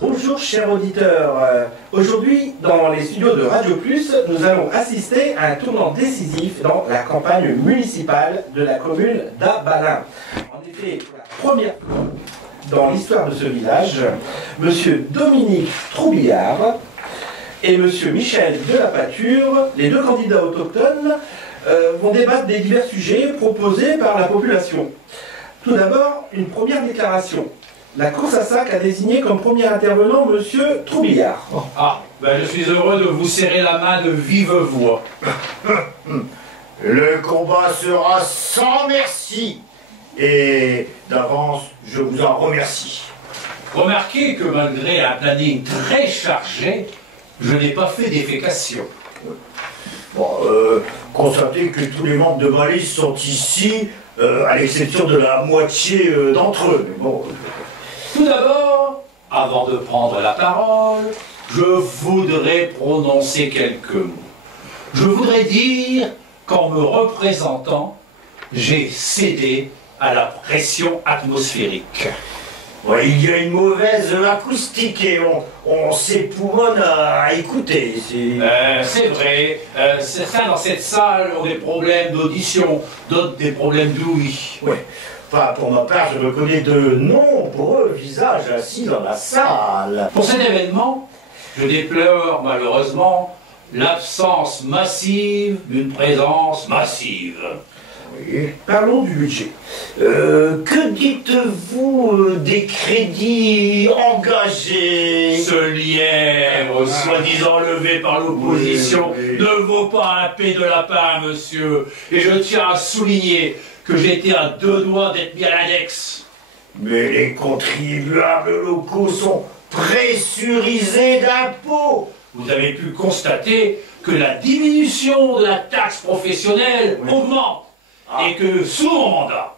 Bonjour chers auditeurs, aujourd'hui dans les studios de Radio Plus, nous allons assister à un tournant décisif dans la campagne municipale de la commune d'Abbalin. En effet, pour la première fois dans l'histoire de ce village, Monsieur Dominique Troubillard et Monsieur Michel Delapâture, les deux candidats autochtones, vont débattre des divers sujets proposés par la population. Tout d'abord, une première déclaration. La course à sac a désigné comme premier intervenant Monsieur Troubillard. Ah, ben je suis heureux de vous serrer la main de vive voix. Le combat sera sans merci. Et d'avance, je vous en remercie. Remarquez que malgré un planning très chargé, je n'ai pas fait défécation. Bon, constatez que tous les membres de ma liste sont ici, à l'exception de la moitié d'entre eux. Mais bon. Tout d'abord, avant de prendre la parole, je voudrais prononcer quelques mots. Je voudrais dire qu'en me représentant, j'ai cédé à la pression atmosphérique. Ouais, il y a une mauvaise acoustique et on s'époumonne à écouter. C'est vrai, certains dans cette salle ont des problèmes d'audition, d'autres des problèmes d'ouïe. Ouais. Enfin, pour ma part, je reconnais de nombreux visages assis dans la salle. Pour cet événement, je déplore malheureusement l'absence massive d'une présence massive. Oui. Parlons du budget. Que dites-vous des crédits engagés? Ce lièvre, soi-disant levé par l'opposition, ne vaut pas un P de lapin, monsieur. Et je tiens à souligner que j'étais à deux doigts d'être mis à l'index. Mais les contribuables locaux sont pressurisés d'impôts. Vous avez pu constater que la diminution de la taxe professionnelle augmente et que sous mon mandat,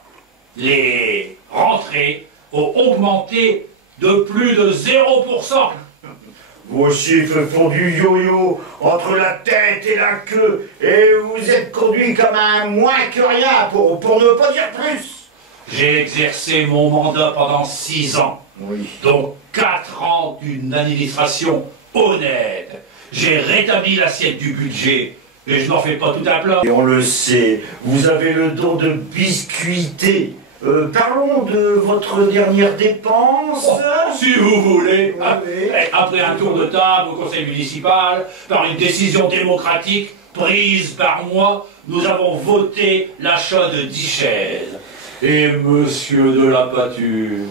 les rentrées ont augmenté de plus de 0%. Vos chiffres font du yo-yo entre la tête et la queue, et vous êtes conduit comme un moins que rien, pour ne pas dire plus. J'ai exercé mon mandat pendant 6 ans, dont 4 ans d'une administration honnête. J'ai rétabli l'assiette du budget, et je n'en fais pas tout un plat. Et on le sait, vous avez le don de biscuiter. Parlons de votre dernière dépense. Si vous voulez, Oui. après un tour de table au conseil municipal, par une décision démocratique prise par moi, nous avons voté l'achat de 10 chaises. Et monsieur Delapâture,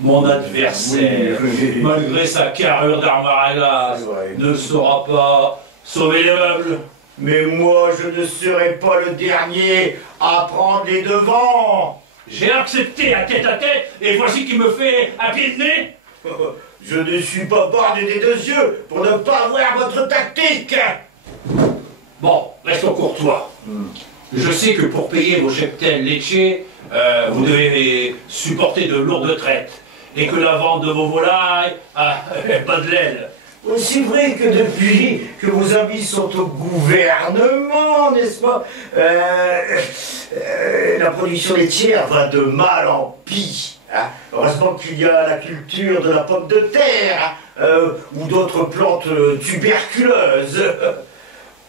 mon adversaire, malgré sa carrure d'armoire à glace, ne saura pas sauver les meubles. Mais moi, je ne serai pas le dernier à prendre les devants. J'ai accepté un tête-à-tête, et voici qui me fait un pied de nez. Je ne suis pas borné des deux yeux pour ne pas voir votre tactique. Bon, restons courtois. Je sais que pour payer vos cheptels laitiers, vous devez supporter de lourdes traites, et que la vente de vos volailles a pas de l'aile. Aussi vrai que depuis que vos amis sont au gouvernement, n'est-ce pas, la production laitière va de mal en pis. Hein. Heureusement qu'il y a la culture de la pomme de terre, ou d'autres plantes tuberculeuses.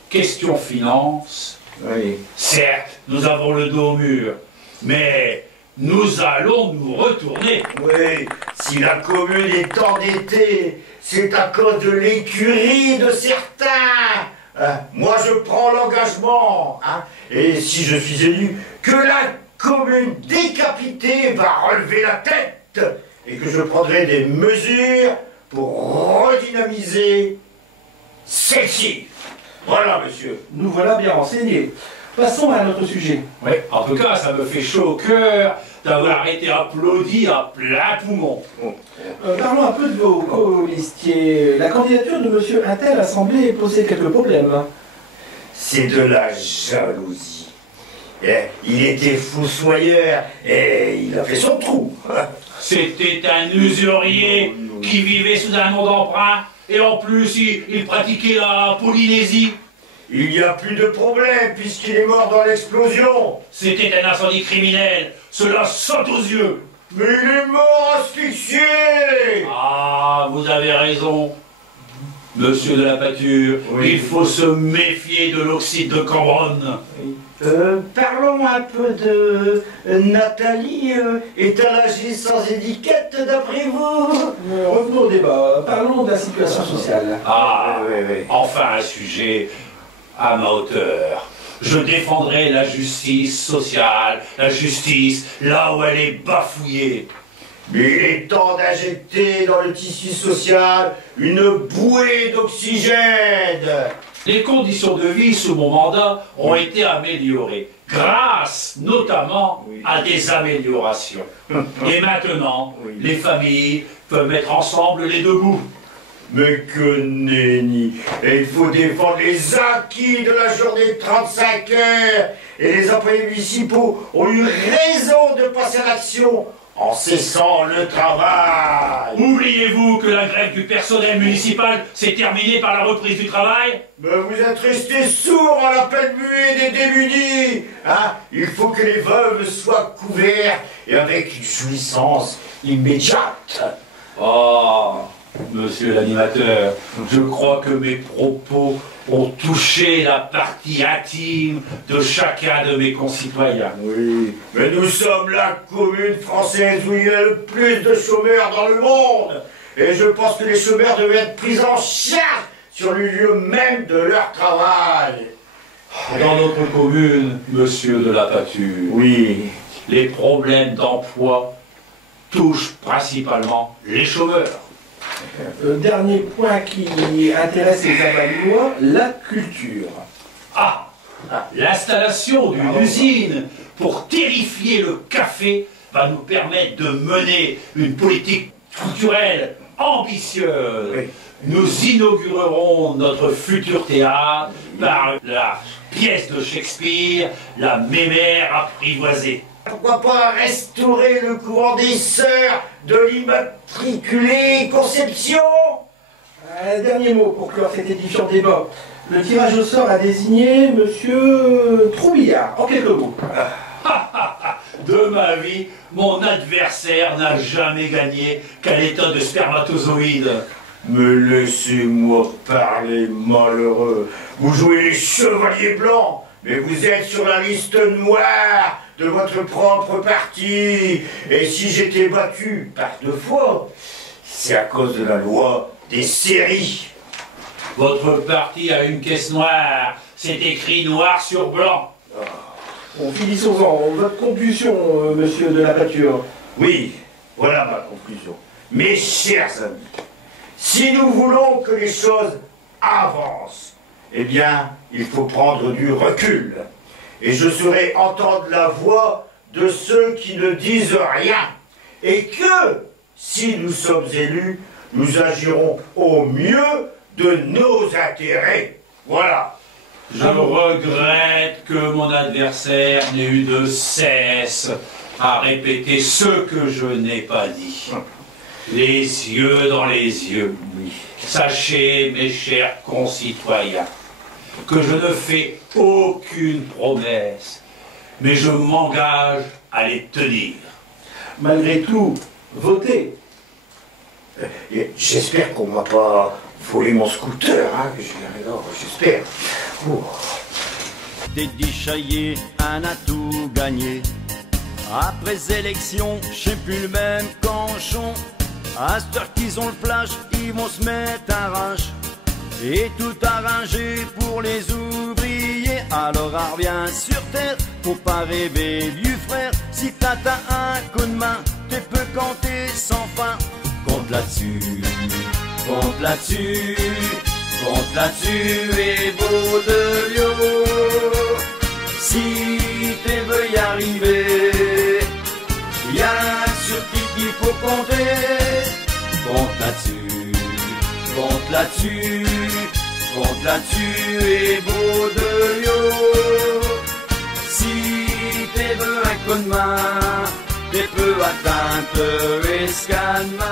Question finance. Oui. Certes, nous avons le dos au mur, mais nous allons nous retourner. Oui, si la commune est endettée, c'est à cause de l'écurie de certains. Moi, je prends l'engagement, hein, et si je suis élu, que la commune décapitée va relever la tête, et que je prendrai des mesures pour redynamiser celle-ci. Voilà, monsieur. Nous voilà bien renseignés. Passons à notre sujet. Oui, en tout cas, ça me fait chaud au cœur d'avoir été applaudi à plein poumon. Parlons un peu de vos co-listiers. La candidature de Monsieur Intel a semblé poser quelques problèmes. C'est de la jalousie. Il était fossoyeur et il a fait son trou. C'était un usurier qui vivait sous un nom d'emprunt et en plus il pratiquait la Polynésie. Il n'y a plus de problème puisqu'il est mort dans l'explosion. C'était un incendie criminel, cela saute aux yeux. Mais il est mort asphyxié! Ah, vous avez raison, monsieur de la Pâture. Oui. Il faut se méfier de l'oxyde de carbone. Parlons un peu de Nathalie. Est-elle sans étiquette d'après vous? Revenons au débat. Parlons de la situation sociale. Ah, Oui. enfin un sujet à ma hauteur. Je défendrai la justice sociale, la justice là où elle est bafouillée. Mais il est temps d'injecter dans le tissu social une bouée d'oxygène. Les conditions de vie sous mon mandat ont été améliorées, grâce notamment à des améliorations. Et maintenant, les familles peuvent mettre ensemble les deux bouts. Mais que nenni! Et il faut défendre les acquis de la journée de 35 heures. Et les employés municipaux ont eu raison de passer à l'action en cessant le travail. Oubliez-vous que la grève du personnel municipal s'est terminée par la reprise du travail? Mais vous êtes restés sourds à l'appel muet des démunis. Hein? Il faut que les veuves soient couvertes et avec une jouissance immédiate. Oh, monsieur l'animateur, je crois que mes propos ont touché la partie intime de chacun de mes concitoyens. Oui, mais nous sommes la commune française où il y a le plus de chômeurs dans le monde. Et je pense que les chômeurs devaient être pris en charge sur le lieu même de leur travail. Dans notre commune, monsieur de la Pâture, Oui. les problèmes d'emploi touchent principalement les chômeurs. Dernier point qui intéresse les Avallois, la culture. Ah, l'installation d'une usine pour terrifier le café va nous permettre de mener une politique culturelle ambitieuse. Oui. Nous inaugurerons notre futur théâtre par la pièce de Shakespeare, La Mémère apprivoisée. Pourquoi pas restaurer le courant des sœurs de l'Immaculée Conception? Un dernier mot pour clore cet édifiant débat. Le tirage au sort a désigné Monsieur Troubillard, en quelques mots. De ma vie, mon adversaire n'a jamais gagné qu'à l'état de spermatozoïde. Mais laissez-moi parler, malheureux. Vous jouez les chevaliers blancs, mais vous êtes sur la liste noire de votre propre parti. Et si j'étais battu par 2 fois, c'est à cause de la loi des séries. Votre parti a une caisse noire, c'est écrit noir sur blanc. Bon, finissons-en. Votre conclusion, Monsieur de la Pâture. Oui, voilà ma conclusion. Mes chers amis, si nous voulons que les choses avancent, eh bien, il faut prendre du recul. Et je saurai entendre la voix de ceux qui ne disent rien. Et que, si nous sommes élus, nous agirons au mieux de nos intérêts. Voilà. Je regrette que mon adversaire n'ait eu de cesse à répéter ce que je n'ai pas dit. Les yeux dans les yeux. Sachez, mes chers concitoyens, que je ne fais aucune promesse, mais je m'engage à les tenir. Malgré tout, votez. Et j'espère qu'on m'a pas volé mon scooter, hein. J'espère. Oh. Teddy Chaillet un atout gagné. Après élection, je sais plus le même canchon. À cette heure qu'ils ont le flash, ils vont se mettre à rage. Et tout arrangé pour les ouvriers. Alors reviens sur terre, faut pas rêver, vieux frère. Si t'as un coup de main, t'es peu compter sans fin. Compte là-dessus, compte là-dessus, compte là-dessus et beau de Lyon. Si t'es veux y arriver, y'a sur qui qu'il faut compter. Compte là-dessus, compte là-dessus, compte là-dessus et beau de Lyon. Si t'es veux un coup de main, t'es peu atteinte et scanma.